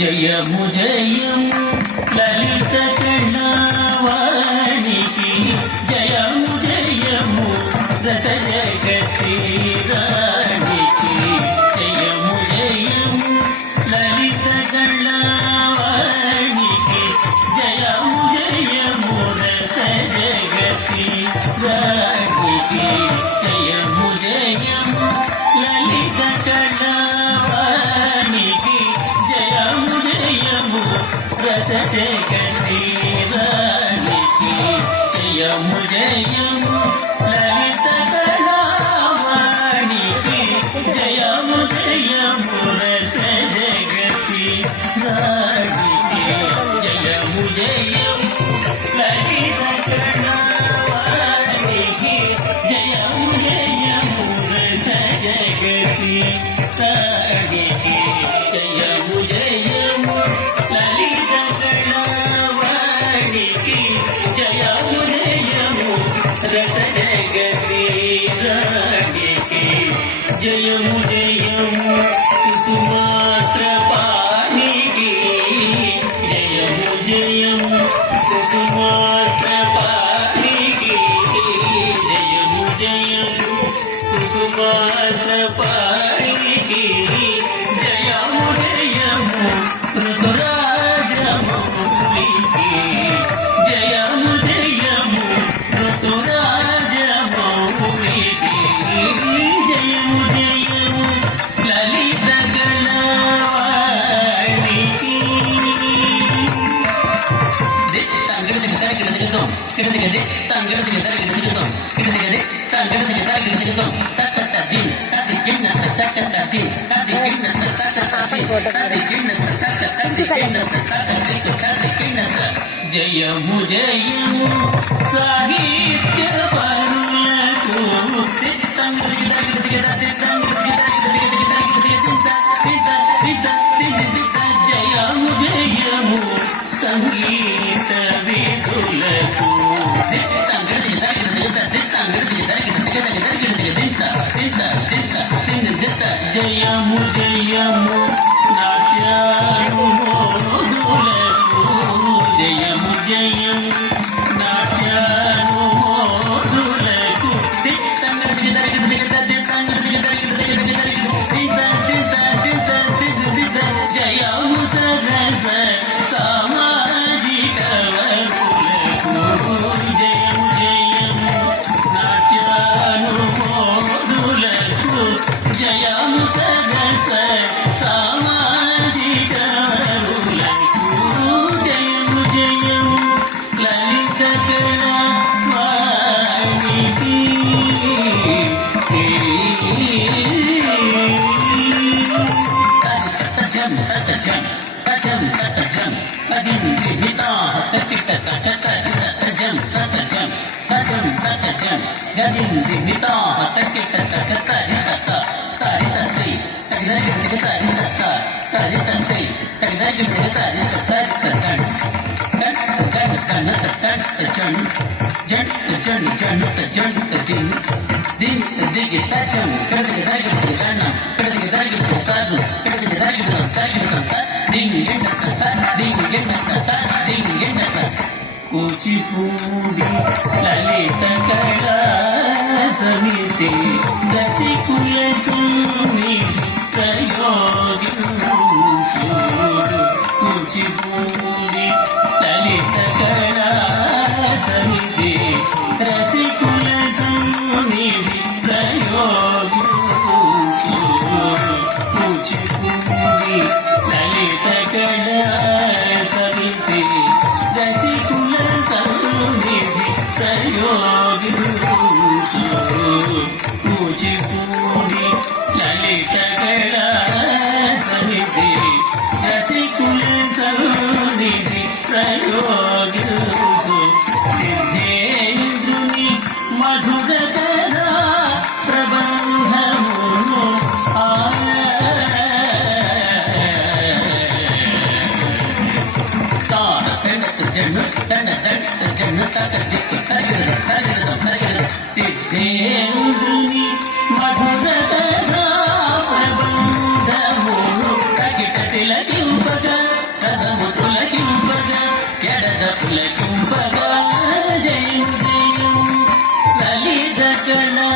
జయము జయము లలిత కళావాణికి జయము జయము రస జగతి రాణికి జయము జయము లలిత కళావాణికి జయము జయము రస జగతి రాణికి జయము జయము లలిత కళావాణికి జయము జయము రస జగతి రాణికి జయము జయము లలిత కళావాణికి జయము జయము రస జగతి రాణికి జయము జయము లలిత కళావాణికి జయము జయము రస జయము కుసుమాస పాళికి జయము జయము ఋతురాజమౌళికి జయము జయము ఋతురాజమౌళికి జయము జయము లలిత గణవాణికి జయము జయము సాహిత్య పరులకు జయము జయము సంగీత విధులకు జయము జయము నాట్యానుమోదులకు జయము జయము నాట్యానుమోదులకు జయము సరస సామాజిక వర్గులకు జయము జయము నాట్యానుమోదులకు జయము సరస సామాజిక వర్గులకు జయము జయము లలిత కళావాణికి కూచిపూడి లలిత కళా సమితి రసికుల సున్నిధి సయోగించుడు కూచిపూడి లలిత కళా సమితి రసికుల సున్నిధి సయోగించుడు కూచిపూడి లలిత కళా సమితి రసికుల సన్నిధి సయోగించుడు కూచిపూడి లలిత కళా సమితి రసికుల సన్నిధి సయోగించు సిద్ధేంద్రుని మధుర కథా ప్రబంధమును సిద్ధేంద్రుని మధుర కథా ప్రబంధమును ప్రకిట తిలకింపగ రసము తులకింపగ ఎడద పులకింపగ జయము జయము లలిత కళా